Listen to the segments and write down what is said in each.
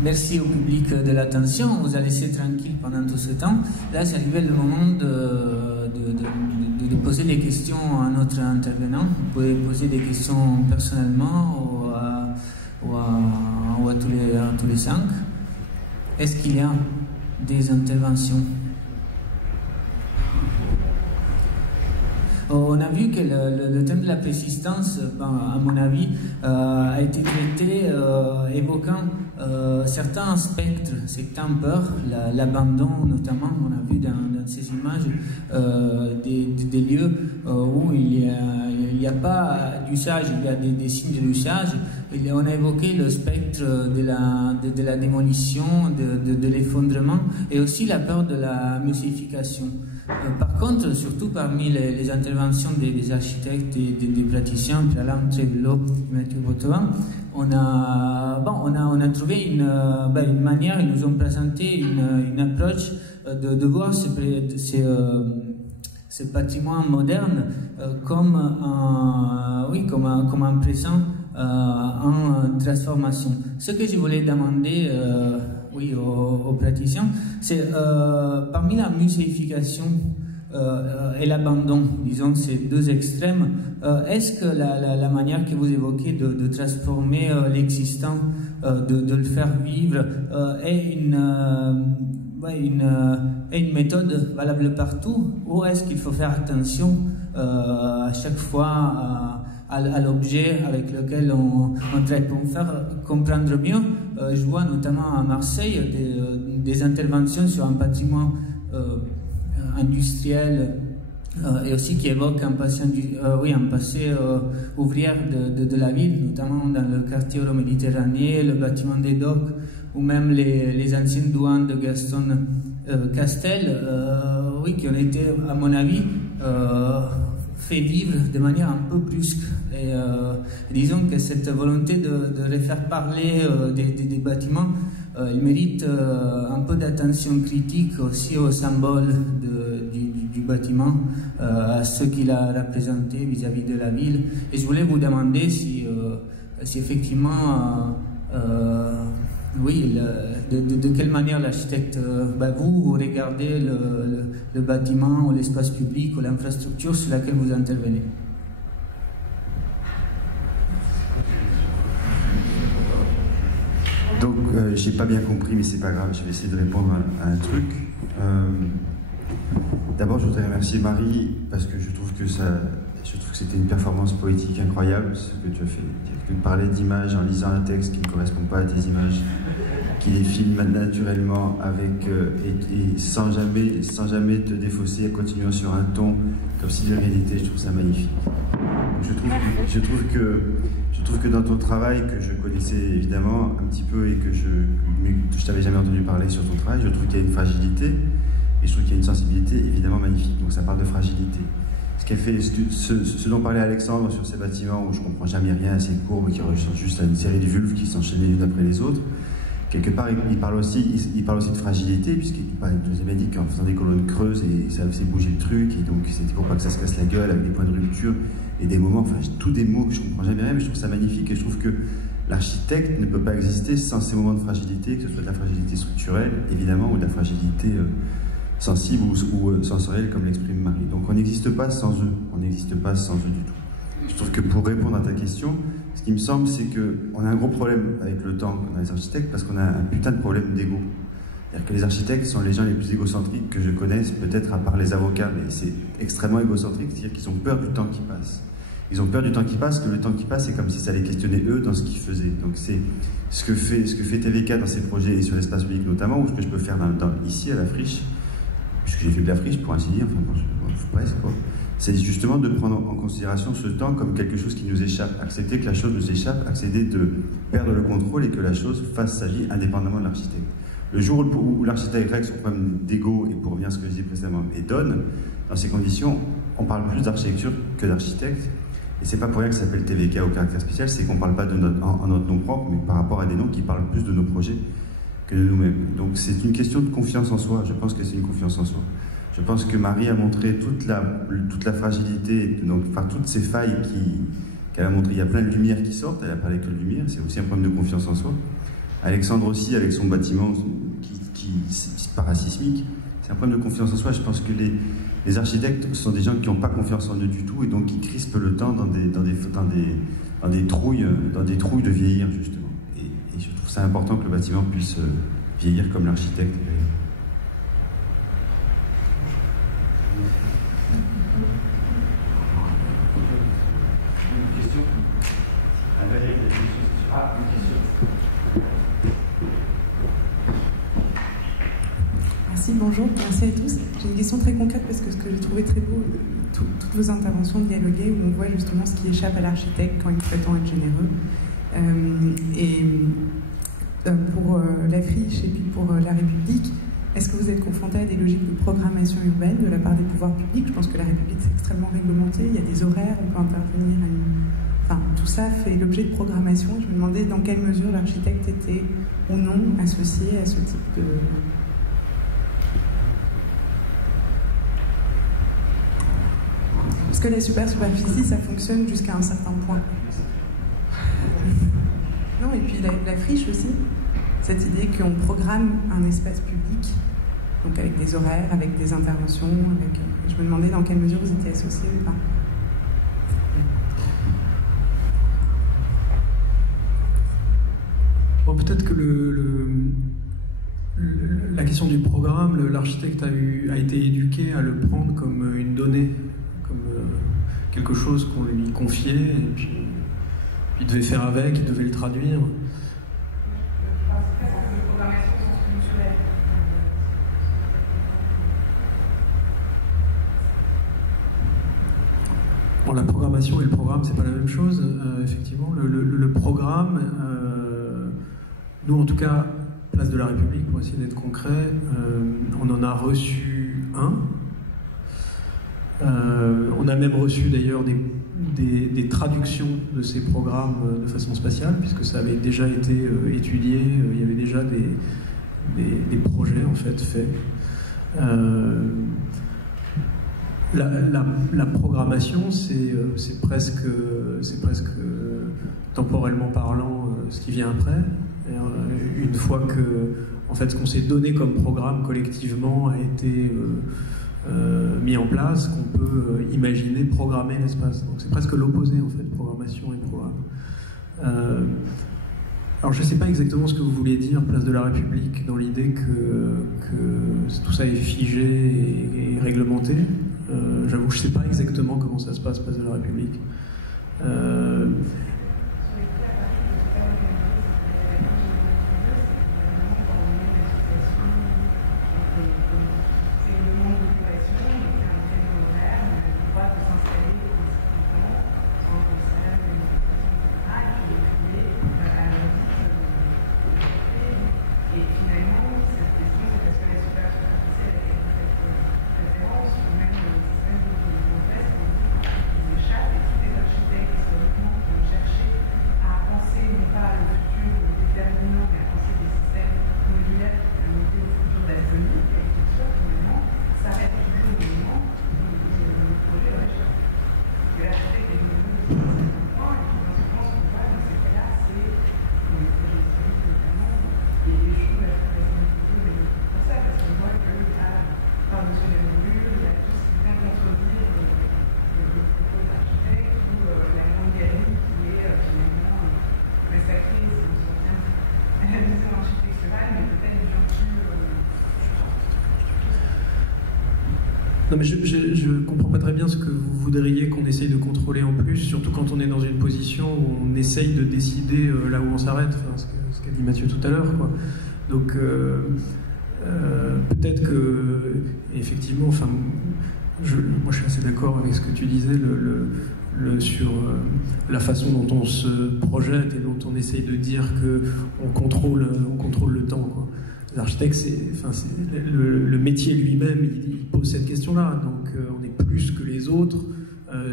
merci au public de l'attention. On vous a laissé tranquille pendant tout ce temps. Là, c'est arrivé le moment de poser des questions à notre intervenant. Vous pouvez poser des questions personnellement ou à tous les cinq. Est-ce qu'il y a des interventions? On a vu que le thème de la persistance, à mon avis, a été traité évoquant certains spectres, certaines peurs, l'abandon notamment. On a vu dans ces images des lieux où il n'y a pas d'usage, il y a des signes de l'usage. On a évoqué le spectre de la démolition, de l'effondrement, et aussi la peur de la muséification. Par contre, surtout parmi les interventions des architectes et des praticiens, Pierre-Alain Trevelo et Mathieu Botoin, on a trouvé une manière, ils nous ont présenté une approche de voir ce patrimoine moderne comme un présent en transformation. Ce que je voulais demander aux praticiens, c'est parmi la muséification et l'abandon, disons ces deux extrêmes, est-ce que la manière que vous évoquez de transformer l'existant, de le faire vivre, est une méthode valable partout, ou est-ce qu'il faut faire attention à chaque fois à l'objet avec lequel on traite? Pour me faire comprendre mieux, je vois notamment à Marseille des interventions sur un patrimoine industriel et aussi qui évoque un passé ouvrier de la ville, notamment dans le quartier euro-méditerranéen, le bâtiment des docks, ou même les anciennes douanes de Gaston Castel, qui ont été, à mon avis, fait vivre de manière un peu brusque. Et disons que cette volonté de refaire parler des bâtiments, il mérite un peu d'attention critique aussi au symbole du bâtiment, à ce qu'il a représenté vis-à-vis de la ville. Et je voulais vous demander si effectivement, de quelle manière l'architecte, vous regardez le bâtiment ou l'espace public ou l'infrastructure sur laquelle vous intervenez. Donc, j'ai pas bien compris, mais c'est pas grave, je vais essayer de répondre à un truc. D'abord, je voudrais remercier Marie, parce que je trouve que c'était une performance poétique incroyable, ce que tu as fait. Tu parlais d'images en lisant un texte qui ne correspond pas à tes images, qui les filme naturellement et sans jamais te défausser, en continuant sur un ton comme si de réalité. Je trouve ça magnifique. Je trouve que dans ton travail, que je connaissais évidemment un petit peu et que je t'avais jamais entendu parler sur ton travail, je trouve qu'il y a une fragilité et je trouve qu'il y a une sensibilité évidemment magnifique. Donc ça parle de fragilité. Ce dont parlait Alexandre sur ces bâtiments où je ne comprends jamais rien à ces courbes qui ressemblent juste à une série de vulves qui s'enchaînaient l'une après les autres, quelque part il parle aussi de fragilité, puisqu'il nous a dit qu'en faisant des colonnes creuses et ça faisait bouger le truc, et donc c'était pour pas que ça se casse la gueule avec des points de rupture et des moments, enfin tous des mots que je ne comprends jamais rien, mais je trouve ça magnifique et je trouve que l'architecte ne peut pas exister sans ces moments de fragilité, que ce soit de la fragilité structurelle évidemment ou de la fragilité sensible ou sensorielle comme l'exprime Marie. Donc on n'existe pas sans eux, du tout. Je trouve que pour répondre à ta question, ce qui me semble, c'est qu'on a un gros problème avec le temps dans les architectes parce qu'on a un putain de problème d'ego. C'est-à-dire que les architectes sont les gens les plus égocentriques que je connaisse, peut-être à part les avocats, mais c'est extrêmement égocentrique, c'est-à-dire qu'ils ont peur du temps qui passe. Ils ont peur du temps qui passe, que le temps qui passe, c'est comme si ça les questionnait eux dans ce qu'ils faisaient. Donc c'est ce que fait TVK dans ses projets et sur l'espace public notamment, ou ce que je peux faire ici à la friche, puisque j'ai fait de la friche pour ainsi dire, presque quoi. C'est justement de prendre en considération ce temps comme quelque chose qui nous échappe, accepter que la chose nous échappe, accepter de perdre le contrôle et que la chose fasse sa vie indépendamment de l'architecte. Le jour où l'architecte règle son problème d'ego, et pour revenir à ce que je disais précédemment, et donne, dans ces conditions, on parle plus d'architecture que d'architecte, et c'est pas pour rien que ça s'appelle TVK au caractère spécial, c'est qu'on parle pas en notre nom propre, mais par rapport à des noms qui parlent plus de nos projets que de nous-mêmes. Donc c'est une question de confiance en soi, je pense que c'est une confiance en soi. Je pense que Marie a montré toute la fragilité, donc, enfin toutes ces failles qu'elle a montrées. Il y a plein de lumières qui sortent, elle a parlé que de lumière, c'est aussi un problème de confiance en soi. Alexandre aussi, avec son bâtiment qui parasismique, c'est un problème de confiance en soi. Je pense que les architectes sont des gens qui n'ont pas confiance en eux du tout et donc qui crispent le temps dans des trouilles de vieillir, justement. Et je trouve ça important que le bâtiment puisse vieillir comme l'architecte. Une question. Une question. Merci, bonjour, merci à tous. J'ai une question très concrète parce que ce que j'ai trouvé très beau, toutes vos interventions dialoguées, où on voit justement ce qui échappe à l'architecte quand il prétend être généreux. Pour la friche et puis pour la République, est-ce que vous êtes confronté à des logiques de programmation urbaine de la part des pouvoirs publics? Je pense que la République c'est extrêmement réglementé, il y a des horaires, on peut intervenir à une... Enfin, tout ça fait l'objet de programmation. Je me demandais dans quelle mesure l'architecte était ou non associé à ce type de... Parce que la superficie, ça fonctionne jusqu'à un certain point. Non, et puis la friche aussi, cette idée qu'on programme un espace public, donc avec des horaires, avec des interventions, je me demandais dans quelle mesure vous étiez associé ou pas. Bon, peut-être que la question du programme, l'architecte a été éduqué à le prendre comme une donnée, comme quelque chose qu'on lui confiait, et puis il devait faire avec, il devait le traduire. Bon, la programmation et le programme, c'est pas la même chose, effectivement. Le programme, nous en tout cas, Place de la République, pour essayer d'être concret, on en a reçu un. On a même reçu d'ailleurs des traductions de ces programmes de façon spatiale, puisque ça avait déjà été étudié, il y avait déjà des projets en fait faits. La programmation, c'est presque temporellement parlant ce qui vient après. Une fois que en fait, ce qu'on s'est donné comme programme collectivement a été mis en place, qu'on peut imaginer programmer l'espace. Donc c'est presque l'opposé en fait, programmation et programme. Alors je ne sais pas exactement ce que vous voulez dire, Place de la République, dans l'idée que tout ça est figé et réglementé. J'avoue que je ne sais pas exactement comment ça se passe, Place de la République. Non mais je comprends pas très bien ce que vous voudriez qu'on essaye de contrôler en plus, surtout quand on est dans une position où on essaye de décider là où on s'arrête, enfin, ce qu'a dit Mathieu tout à l'heure, quoi. Donc peut-être que effectivement, enfin, moi je suis assez d'accord avec ce que tu disais sur la façon dont on se projette et dont on essaye de dire que on contrôle le temps, quoi. L'architecte, le métier lui-même, il pose cette question-là. Donc, on est plus que les autres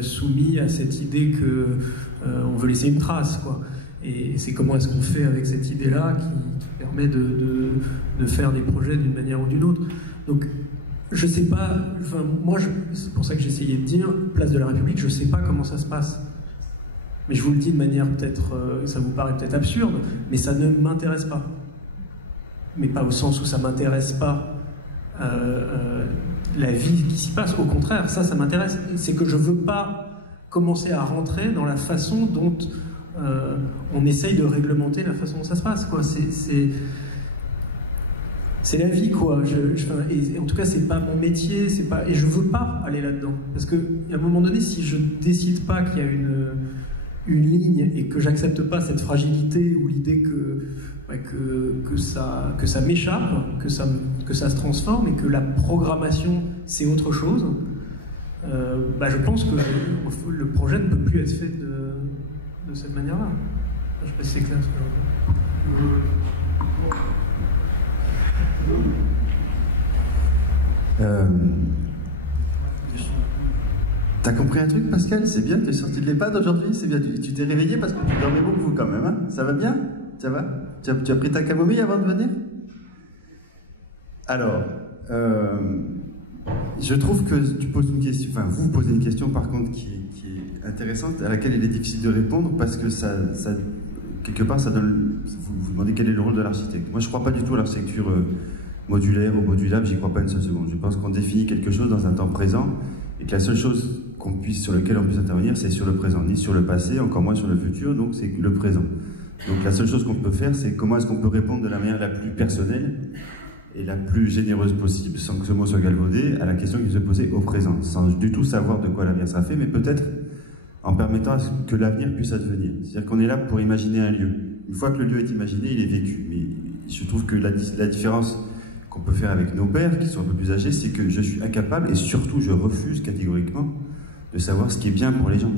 soumis à cette idée que on veut laisser une trace, quoi. Et c'est comment est-ce qu'on fait avec cette idée-là qui permet de faire des projets d'une manière ou d'une autre. Donc, je sais pas. Enfin, moi, c'est pour ça que j'essayais de dire, Place de la République, je sais pas comment ça se passe. Mais je vous le dis de manière peut-être, ça vous paraît peut-être absurde, mais ça ne m'intéresse pas. mais pas au sens où ça m'intéresse pas la vie qui s'y passe. Au contraire, ça m'intéresse. C'est que je veux pas commencer à rentrer dans la façon dont on essaye de réglementer la façon dont ça se passe, quoi. C'est la vie, quoi. Et en tout cas, c'est pas mon métier, et je veux pas aller là-dedans. Parce qu'à un moment donné, si je décide pas qu'il y a une ligne et que j'accepte pas cette fragilité ou l'idée que ça m'échappe, que ça se transforme et que la programmation c'est autre chose, je pense que le projet ne peut plus être fait de cette manière-là. Je sais pas si c'est clair ce que j'entends. T'as compris un truc, Pascal? C'est bien, tu es sorti de l'EHPAD aujourd'hui, c'est bien, tu t'es réveillé parce que tu dormais beaucoup quand même, hein? Ça va bien? Ça va? Tu as pris ta camomille avant de venir? Alors, je trouve que tu poses une question, enfin vous posez une question par contre qui est intéressante, à laquelle il est difficile de répondre parce que ça quelque part ça donne, vous demandez quel est le rôle de l'architecte. Moi je ne crois pas du tout à l'architecture modulaire ou modulable, j'y crois pas une seule seconde. Je pense qu'on définit quelque chose dans un temps présent et que la seule chose sur lequel on puisse intervenir, c'est sur le présent, ni sur le passé, encore moins sur le futur, donc c'est le présent. Donc la seule chose qu'on peut faire, c'est comment est-ce qu'on peut répondre de la manière la plus personnelle et la plus généreuse possible, sans que ce mot soit galvaudé, à la question qui se posait au présent, sans du tout savoir de quoi l'avenir sera fait, mais peut-être en permettant que l'avenir puisse advenir. C'est-à-dire qu'on est là pour imaginer un lieu. Une fois que le lieu est imaginé, il est vécu. Mais je trouve que la différence qu'on peut faire avec nos pères, qui sont un peu plus âgés, c'est que je suis incapable, et surtout je refuse catégoriquement, de savoir ce qui est bien pour les gens.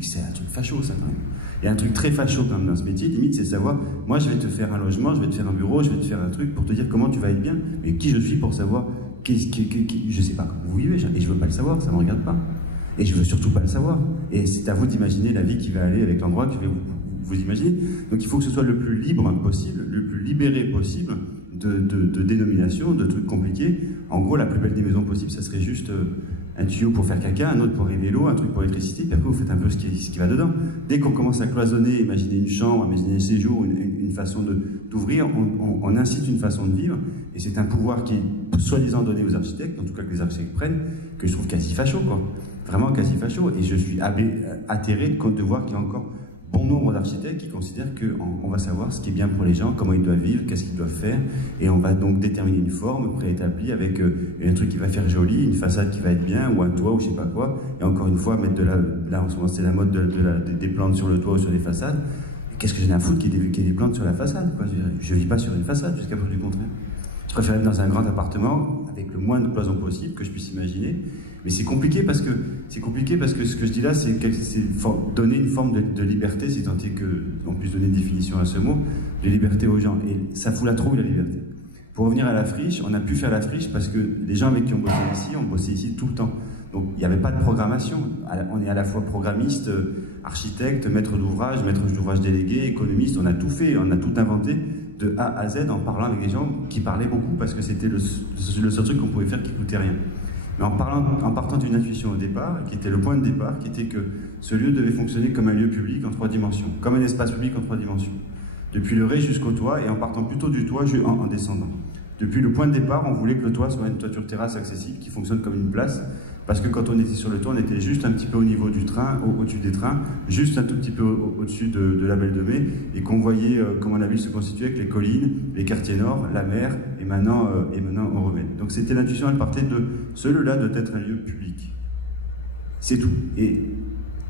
C'est un truc facho, ça, quand même. Il y a un truc très facho quand même dans ce métier, limite, c'est savoir, moi je vais te faire un logement, je vais te faire un bureau, je vais te faire un truc pour te dire comment tu vas être bien, mais qui je suis pour savoir, je sais pas comment vous vivez, et je veux pas le savoir, ça me regarde pas. Et je veux surtout pas le savoir. Et c'est à vous d'imaginer la vie qui va aller avec l'endroit que vous imaginez. Donc il faut que ce soit le plus libre possible, le plus libéré possible de dénominations, de trucs compliqués. En gros, la plus belle des maisons possible, ça serait juste un tuyau pour faire caca, un autre pour arriver l'eau, un truc pour l'électricité, puis après vous faites un peu ce qui va dedans. Dès qu'on commence à cloisonner, imaginer une chambre, imaginer un séjour, une façon d'ouvrir, on incite une façon de vivre, et c'est un pouvoir qui est soi-disant donné aux architectes, en tout cas que les architectes prennent, que je trouve quasi facho, quoi. Vraiment quasi facho, et je suis atterré de voir qu'il y a encore bon nombre d'architectes qui considèrent qu'on va savoir ce qui est bien pour les gens, comment ils doivent vivre, qu'est-ce qu'ils doivent faire, et on va donc déterminer une forme préétablie avec un truc qui va faire joli, une façade qui va être bien, ou un toit, ou je sais pas quoi, et encore une fois, mettre là en ce moment c'est la mode des plantes sur le toit ou sur les façades. Qu'est-ce que j'ai à foutre qu'il y ait des plantes sur la façade, quoi. Je vis pas sur une façade, jusqu'à preuve du contraire. Je préfère être dans un grand appartement, avec le moins de cloisons possible que je puisse imaginer. Mais c'est compliqué parce que ce que je dis là, c'est donner une forme de liberté, si tant est qu'on puisse donner une définition à ce mot, de liberté aux gens. Et ça fout la trouille, la liberté. Pour revenir à la friche, on a pu faire la friche parce que les gens avec qui on bossait ici tout le temps. Donc il n'y avait pas de programmation. On est à la fois programmiste, architecte, maître d'ouvrage délégué, économiste, on a tout fait, on a tout inventé de A à Z en parlant avec des gens qui parlaient beaucoup parce que c'était le seul truc qu'on pouvait faire qui coûtait rien. Mais en partant d'une intuition au départ, qui était le point de départ, qui était que ce lieu devait fonctionner comme un lieu public en 3 dimensions, comme un espace public en 3 dimensions. Depuis le rez jusqu'au toit, et en partant plutôt du toit en descendant. Depuis le point de départ, on voulait que le toit soit une toiture terrasse accessible, qui fonctionne comme une place, parce que quand on était sur le toit, on était juste un petit peu au niveau du train, au-dessus des trains, juste un tout petit peu au-dessus de la Belle de Mai, et qu'on voyait comment la ville se constituait avec les collines, les quartiers nord, la mer, et maintenant on remet. Donc c'était l'intuition, elle partait de ce lieu-là doit être un lieu public. C'est tout. Et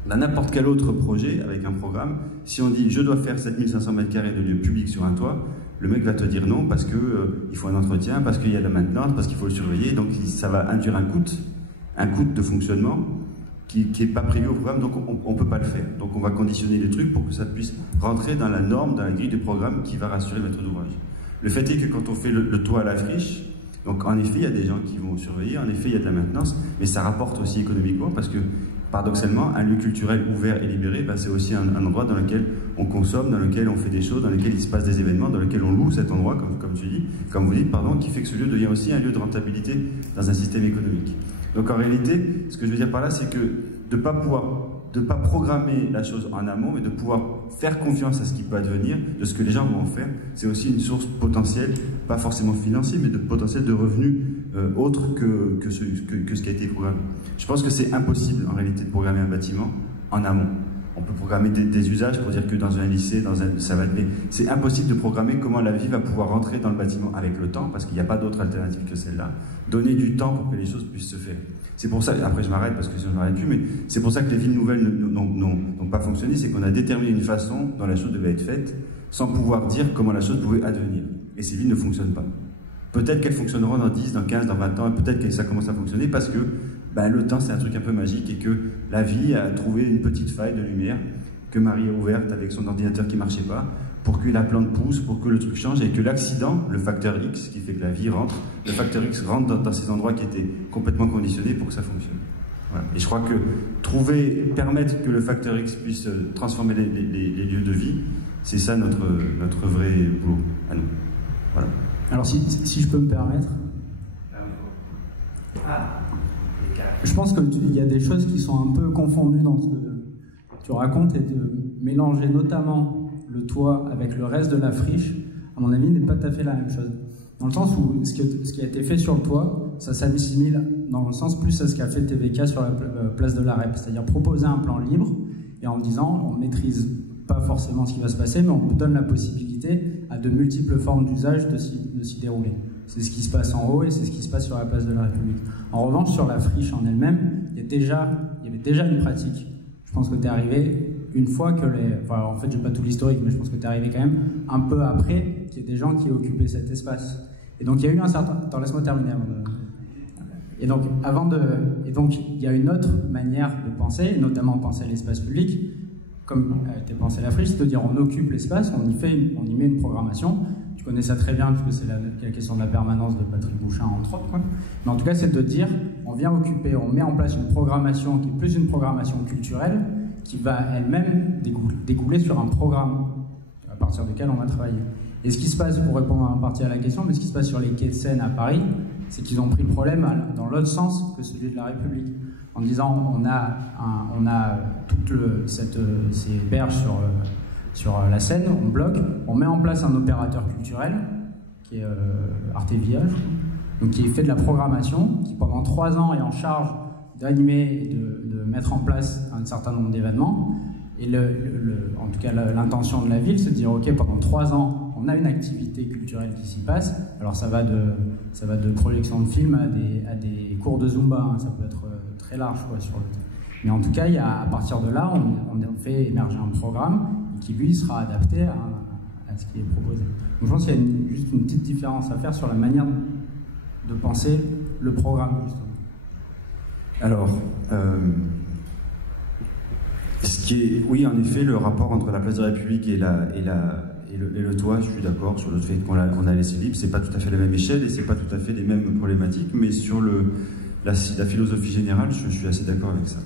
dans n'importe quel autre projet, avec un programme, si on dit je dois faire 7500 m² de lieu public sur un toit, le mec va te dire non parce qu'il faut un entretien, parce qu'il y a de la maintenance, parce qu'il faut le surveiller, donc ça va induire un coût de fonctionnement qui n'est pas prévu au programme, donc on ne peut pas le faire. Donc on va conditionner les trucs pour que ça puisse rentrer dans la norme, dans la grille du programme qui va rassurer le maître d'ouvrage. Le fait est que quand on fait le toit à la friche, donc en effet il y a des gens qui vont surveiller, en effet il y a de la maintenance, mais ça rapporte aussi économiquement parce que paradoxalement un lieu culturel ouvert et libéré, c'est aussi un endroit dans lequel on consomme, dans lequel on fait des choses, dans lequel il se passe des événements, dans lequel on loue cet endroit, comme vous dites, qui fait que ce lieu devient aussi un lieu de rentabilité dans un système économique. Donc en réalité, ce que je veux dire par là, c'est que de ne pas pouvoir de ne pas programmer la chose en amont, mais de pouvoir faire confiance à ce qui peut advenir, de ce que les gens vont en faire. C'est aussi une source potentielle, pas forcément financière, mais de potentiel de revenus autre que ce qui a été programmé. Je pense que c'est impossible en réalité de programmer un bâtiment en amont. On peut programmer des usages pour dire que dans un lycée, ça va être... Mais c'est impossible de programmer comment la vie va pouvoir rentrer dans le bâtiment avec le temps, parce qu'il n'y a pas d'autre alternative que celle-là. Donner du temps pour que les choses puissent se faire. C'est pour ça, après je m'arrête parce que sinon je ne m'arrête plus, mais c'est pour ça que les villes nouvelles n'ont pas fonctionné, c'est qu'on a déterminé une façon dont la chose devait être faite, sans pouvoir dire comment la chose pouvait advenir. Et ces villes ne fonctionnent pas. Peut-être qu'elles fonctionneront dans 10, dans 15, dans 20 ans, et peut-être que ça commence à fonctionner parce que le temps c'est un truc un peu magique et que la vie a trouvé une petite faille de lumière que Marie a ouverte avec son ordinateur qui ne marchait pas pour que la plante pousse, pour que le truc change et que l'accident, le facteur X qui fait que la vie rentre, le facteur X rentre dans ces endroits qui étaient complètement conditionnés pour que ça fonctionne. Voilà. Et je crois que permettre que le facteur X puisse transformer les lieux de vie, c'est ça notre vrai boulot à nous. Voilà. Alors si je peux me permettre, je pense qu'il y a des choses qui sont un peu confondues dans ce que tu racontes et de mélanger notamment le toit avec le reste de la friche, à mon avis, n'est pas tout à fait la même chose. Dans le sens où ce qui a été fait sur le toit, ça s'assimile dans le sens plus à ce qu'a fait TVK sur la place de la REP, c'est-à-dire proposer un plan libre et en disant on ne maîtrise pas forcément ce qui va se passer, mais on donne la possibilité à de multiples formes d'usage de s'y dérouler. C'est ce qui se passe en haut et c'est ce qui se passe sur la place de la République. En revanche, sur la friche en elle-même, il y avait déjà une pratique. Je pense que tu es arrivé une fois que en fait, je n'ai pas tout l'historique, mais je pense que tu es arrivé quand même un peu après qu'il y ait des gens qui aient occupé cet espace. Et donc, il y a eu un certain... Attends, laisse-moi terminer avant de... Et donc, il y a une autre manière de penser, notamment penser à l'espace public, comme tu as pensé à la friche, c'est de dire on occupe l'espace, on y met une programmation. Tu connais ça très bien, puisque c'est la question de la permanence de Patrick Bouchin, entre autres. Quoi. Mais en tout cas, c'est de dire on vient occuper, on met en place une programmation qui est plus une programmation culturelle, qui va elle-même découler sur un programme à partir duquel on va travailler. Et ce qui se passe, pour répondre en partie à la question, mais ce qui se passe sur les quais de Seine à Paris, c'est qu'ils ont pris le problème dans l'autre sens que celui de la République. En disant, on a toutes ces berges sur la Seine, on bloque, on met en place un opérateur culturel, qui est Artevia, donc qui fait de la programmation, qui pendant 3 ans est en charge d'animer et de mettre en place un certain nombre d'événements. Et en tout cas, l'intention de la ville, c'est de dire, ok, pendant 3 ans, on a une activité culturelle qui s'y passe. Alors ça va de projection de films à des cours de Zumba, hein, ça peut être très large quoi, sur le temps. Mais en tout cas, à partir de là, on fait émerger un programme qui, lui, sera adapté à ce qui est proposé. Donc je pense qu'il y a juste une petite différence à faire sur la manière de penser le programme, justement. Alors, oui, en effet, le rapport entre la place de la République et le toit, je suis d'accord sur le fait qu'on a laissé libre. C'est pas tout à fait la même échelle et c'est pas tout à fait les mêmes problématiques, mais sur la philosophie générale, je suis assez d'accord avec ça.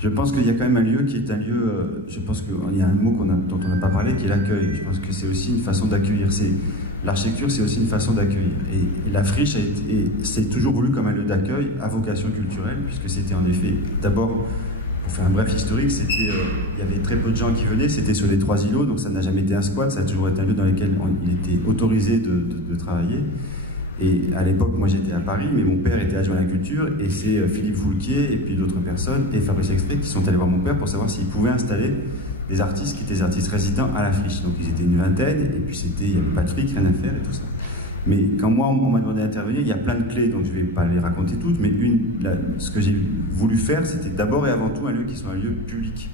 Je pense qu'il y a quand même un lieu qui est un lieu, je pense qu'il y a un mot dont on n'a pas parlé, qui est l'accueil. Je pense que c'est aussi une façon d'accueillir. L'architecture, c'est aussi une façon d'accueillir. Et la friche c'est toujours voulu comme un lieu d'accueil à vocation culturelle, puisque c'était en effet, d'abord, pour faire un bref historique, il y avait très peu de gens qui venaient, c'était sur les 3 îlots, donc ça n'a jamais été un squat, ça a toujours été un lieu dans lequel il était autorisé de travailler. Et à l'époque, moi j'étais à Paris, mais mon père était adjoint à la culture, et c'est Philippe Foulquier et puis d'autres personnes, et Fabrice Expré, qui sont allés voir mon père pour savoir s'ils pouvaient installer des artistes qui étaient des artistes résidents à la friche. Donc ils étaient une vingtaine, et puis il n'y avait pas de fric, rien à faire et tout ça. Mais quand moi on m'a demandé d'intervenir, il y a plein de clés, donc je ne vais pas les raconter toutes, mais ce que j'ai voulu faire, c'était d'abord et avant tout un lieu qui soit un lieu public.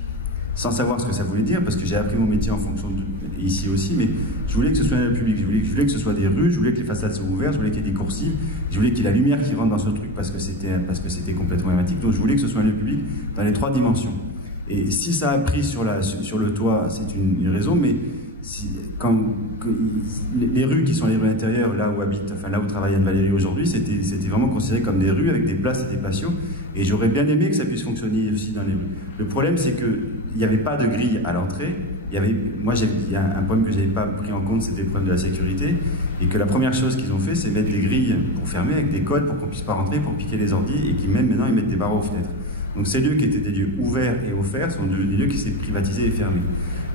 Sans savoir ce que ça voulait dire, parce que j'ai appris mon métier en fonction ici aussi, mais je voulais que ce soit un lieu public, je voulais que ce soit des rues, je voulais que les façades soient ouvertes, je voulais qu'il y ait des coursives, je voulais qu'il y ait la lumière qui rentre dans ce truc parce que c'était complètement hermétique, donc je voulais que ce soit un lieu public dans les 3 dimensions. Et si ça a pris sur le toit, c'est une raison, mais les rues qui sont les rues intérieures, là où travaille Anne-Valérie aujourd'hui, c'était vraiment considéré comme des rues avec des places et des patios, et j'aurais bien aimé que ça puisse fonctionner aussi dans les rues. Le problème, c'est qu'il n'y avait pas de grille à l'entrée. Il y a un problème que je n'avais pas pris en compte, c'était le problème de la sécurité, et que la première chose qu'ils ont fait, c'est mettre des grilles pour fermer avec des codes pour qu'on ne puisse pas rentrer, pour piquer les ordis, et qui même maintenant ils mettent des barreaux aux fenêtres. Donc ces lieux qui étaient des lieux ouverts et offerts sont devenus des lieux qui s'est privatisés et fermés.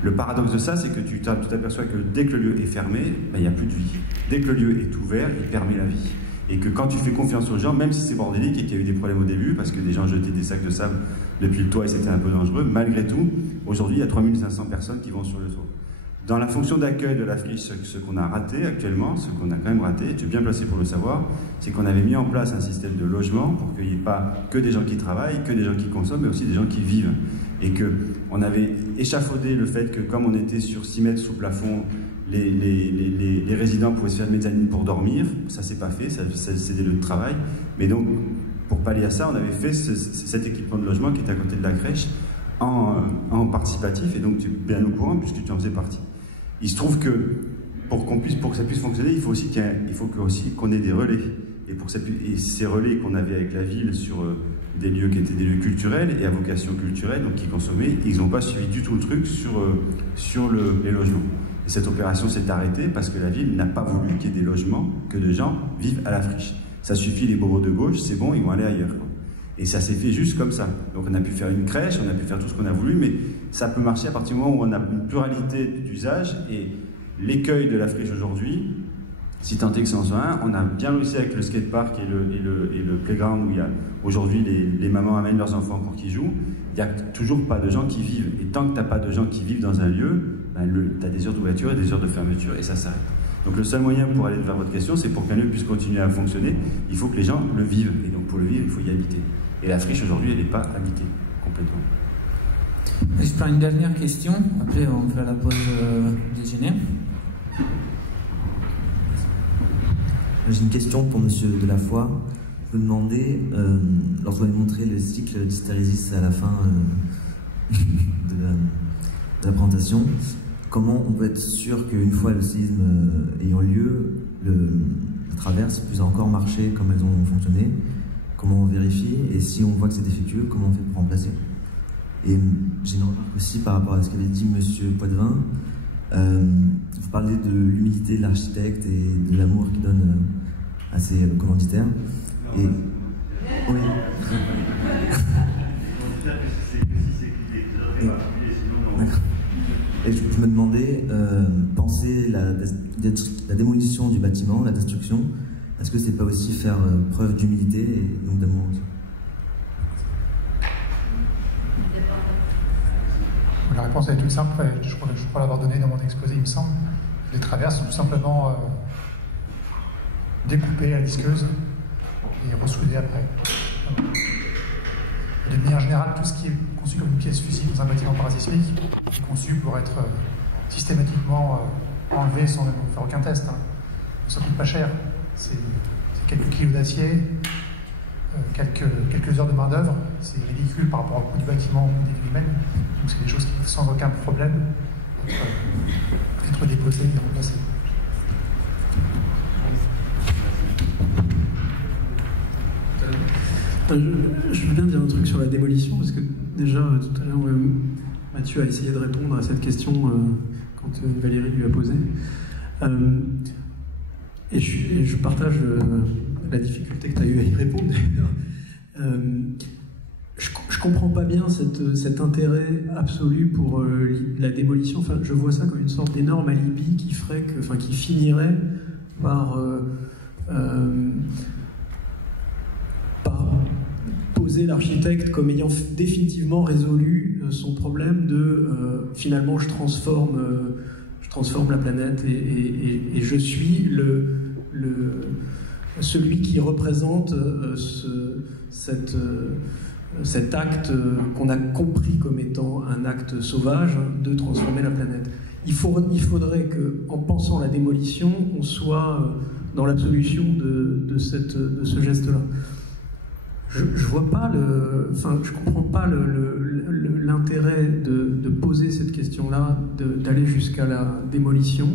Le paradoxe de ça, c'est que tu t'aperçois que dès que le lieu est fermé, il n'y a plus de vie. Dès que le lieu est ouvert, il permet la vie. Et que quand tu fais confiance aux gens, même si c'est bordélique et qu'il y a eu des problèmes au début, parce que des gens jetaient des sacs de sable depuis le toit et c'était un peu dangereux, malgré tout, aujourd'hui, il y a 3500 personnes qui vont sur le toit. Dans la fonction d'accueil de la friche, ce qu'on a raté actuellement, ce qu'on a quand même raté, et tu es bien placé pour le savoir, c'est qu'on avait mis en place un système de logement pour qu'il n'y ait pas que des gens qui travaillent, que des gens qui consomment, mais aussi des gens qui vivent. Et qu'on avait échafaudé le fait que comme on était sur 6 mètres sous plafond, les résidents pouvaient se faire une mezzanine pour dormir. Ça s'est pas fait, c'est des lieux de travail. Mais donc, pour pallier à ça, on avait fait cet équipement de logement qui était à côté de la crèche en participatif, et donc tu es bien au courant puisque tu en faisais partie. Il se trouve que pour que ça puisse fonctionner, il faut aussi qu'on ait des relais. Et ces relais qu'on avait avec la ville sur des lieux qui étaient des lieux culturels et à vocation culturelle, donc qui consommaient, ils n'ont pas suivi du tout le truc sur les logements. Et cette opération s'est arrêtée parce que la ville n'a pas voulu qu'il y ait des logements, que des gens vivent à la friche. Ça suffit, les bobos de gauche, c'est bon, ils vont aller ailleurs, quoi. Et ça s'est fait juste comme ça. Donc on a pu faire une crèche, on a pu faire tout ce qu'on a voulu, mais ça peut marcher à partir du moment où on a une pluralité d'usages. Et l'écueil de la friche aujourd'hui, si tant est que ça en soit un, on a bien réussi avec le skatepark et le playground où il y a aujourd'hui les mamans amènent leurs enfants pour qu'ils jouent. Il n'y a toujours pas de gens qui vivent. Et tant que tu n'as pas de gens qui vivent dans un lieu, tu as des heures d'ouverture et des heures de fermeture et ça s'arrête. Donc le seul moyen pour aller vers votre question, c'est pour qu'un lieu puisse continuer à fonctionner, il faut que les gens le vivent. Et donc pour le vivre, il faut y habiter. Et la friche aujourd'hui, elle n'est pas habitée complètement. Je prends une dernière question, après on fera la pause déjeuner. J'ai une question pour Monsieur Delafoy. Je me demandais, lorsque vous avez montré le cycle d'hystérésis à la fin de la présentation, comment on peut être sûr qu'une fois le séisme ayant lieu, la traverse puisse encore marcher comme elles ont fonctionné? Comment on vérifie? Et si on voit que c'est défectueux, comment on fait pour remplacer? Et j'ai une remarque aussi par rapport à ce qu'avait dit Monsieur Poitvin. Vous parlez de l'humilité de l'architecte et de l'amour qu'il donne à ses commanditaires. Et oui. Et je me demandais, penser la démolition du bâtiment, la destruction, est-ce que c'est pas aussi faire preuve d'humilité et donc d'amour aussi? La réponse est toute simple, je crois l'avoir donnée dans mon exposé, il me semble. Les traverses sont tout simplement découpées à la disqueuse et ressoudées après. Et de manière générale, tout ce qui est conçu comme une pièce fusible dans un bâtiment parasismique est conçu pour être systématiquement enlevé sans même faire aucun test. Ça coûte pas cher. C'est quelques kilos d'acier, quelques heures de main-d'œuvre. C'est ridicule par rapport au coût du bâtiment ou lui-même. Donc c'est des choses qui peuvent sans aucun problème être déposées et remplacées. Je veux bien dire un truc sur la démolition, parce que déjà, tout à l'heure, Mathieu a essayé de répondre à cette question quand Valérie lui a posé. Et je partage la difficulté que tu as eu à y répondre. Je comprends pas bien cet intérêt absolu pour la démolition. Enfin, je vois ça comme une sorte d'énorme alibi qui finirait par poser l'architecte comme ayant définitivement résolu son problème de finalement je transforme la planète et je suis celui qui représente cet acte qu'on a compris comme étant un acte sauvage de transformer la planète. Il faudrait qu'en pensant la démolition, on soit dans l'absolution de ce geste-là. Je vois pas je comprends pas l'intérêt de poser cette question-là, d'aller jusqu'à la démolition,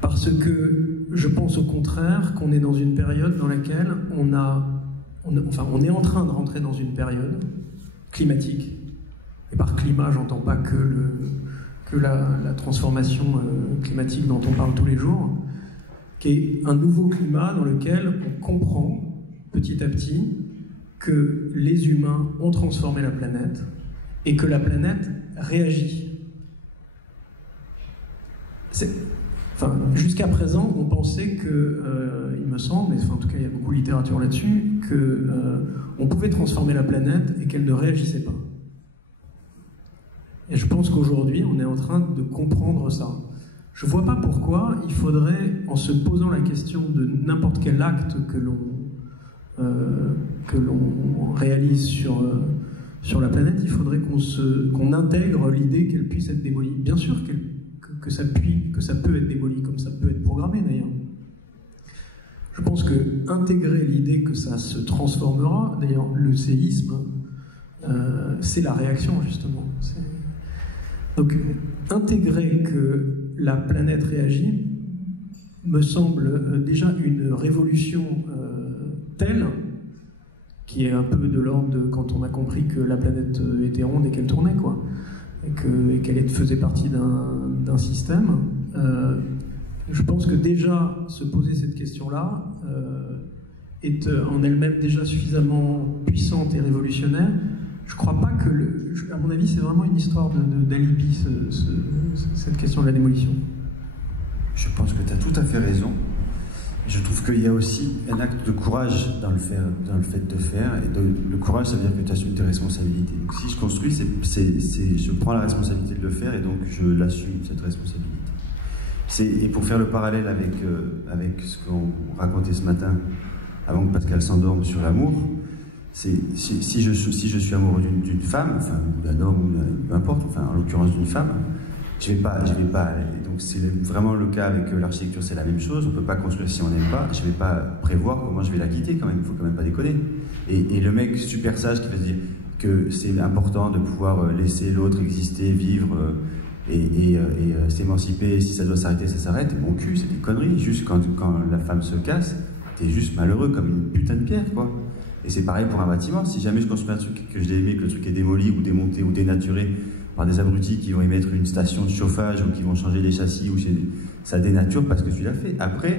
parce que je pense au contraire qu'on est dans une période dans laquelle on est en train de rentrer dans une période climatique. Et par climat, j'entends pas que la transformation climatique dont on parle tous les jours, qui est un nouveau climat dans lequel on comprend petit à petit que les humains ont transformé la planète et que la planète réagit. Jusqu'à présent, on pensait que, il me semble, en tout cas il y a beaucoup de littérature là-dessus, qu'on pouvait transformer la planète et qu'elle ne réagissait pas. Et je pense qu'aujourd'hui, on est en train de comprendre ça. Je ne vois pas pourquoi il faudrait, en se posant la question de n'importe quel acte que l'on réalise sur la planète, il faudrait qu'on intègre l'idée qu'elle puisse être démolie. Bien sûr que ça peut être démoli, comme ça peut être programmé d'ailleurs. Je pense que intégrer l'idée que ça se transformera, d'ailleurs le séisme, c'est la réaction justement. Donc intégrer que la planète réagit me semble déjà une révolution telle qui est un peu de l'ordre de quand on a compris que la planète était ronde et qu'elle tournait, quoi, et qu'elle faisait partie d'un système. Je pense que déjà se poser cette question-là est en elle-même déjà suffisamment puissante et révolutionnaire. Je crois pas que, à mon avis, c'est vraiment une histoire d'alibi, cette question de la démolition. Je pense que tu as tout à fait raison. Je trouve qu'il y a aussi un acte de courage dans le fait de faire. Et le courage, ça veut dire que tu assumes tes responsabilités. Donc si je construis, je prends la responsabilité de le faire et donc je l'assume, cette responsabilité. Et pour faire le parallèle avec ce qu'on racontait ce matin, avant que Pascal s'endorme sur l'amour, si je suis amoureux d'une femme, enfin, ou d'un homme, ou peu importe, enfin, en l'occurrence d'une femme, je vais pas. Donc c'est vraiment le cas avec l'architecture, c'est la même chose. On peut pas construire si on n'aime pas. Je vais pas prévoir comment je vais la quitter quand même. Il faut quand même pas déconner. Et le mec super sage qui va se dire que c'est important de pouvoir laisser l'autre exister, vivre et s'émanciper. Si ça doit s'arrêter, ça s'arrête. Mon cul, c'est des conneries. Juste quand la femme se casse, t'es juste malheureux comme une putain de pierre, quoi. Et c'est pareil pour un bâtiment. Si jamais je construis un truc que j'ai aimé, que le truc est démoli ou démonté ou dénaturé par des abrutis qui vont y mettre une station de chauffage ou qui vont changer les châssis, ou ça dénature parce que tu l'as fait. Après,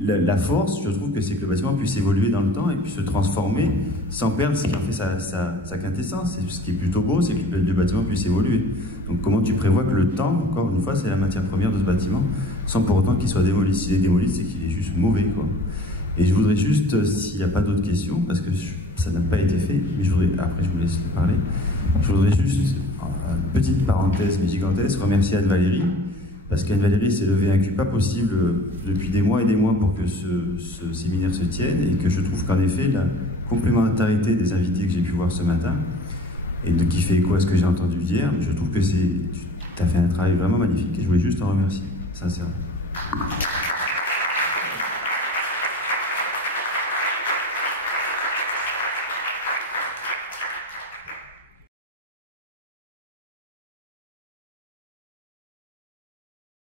la force, je trouve que c'est que le bâtiment puisse évoluer dans le temps et puisse se transformer sans perdre ce qui en fait sa quintessence. Et ce qui est plutôt beau, c'est que le bâtiment puisse évoluer. Donc comment tu prévois que le temps, encore une fois, c'est la matière première de ce bâtiment, sans pour autant qu'il soit démoli. S'il est démoli, c'est qu'il est juste mauvais, quoi. Et je voudrais juste, s'il n'y a pas d'autres questions, parce que ça n'a pas été fait, mais après je vous laisse parler, je voudrais juste, une petite parenthèse mais gigantesque, remercier Anne-Valérie, parce qu'Anne-Valérie s'est levée un cul pas possible depuis des mois et des mois pour que ce séminaire se tienne, et que je trouve qu'en effet, la complémentarité des invités que j'ai pu voir ce matin, et qui fait écho à ce que j'ai entendu hier, je trouve que tu as fait un travail vraiment magnifique, et je voulais juste t'en remercier, sincèrement.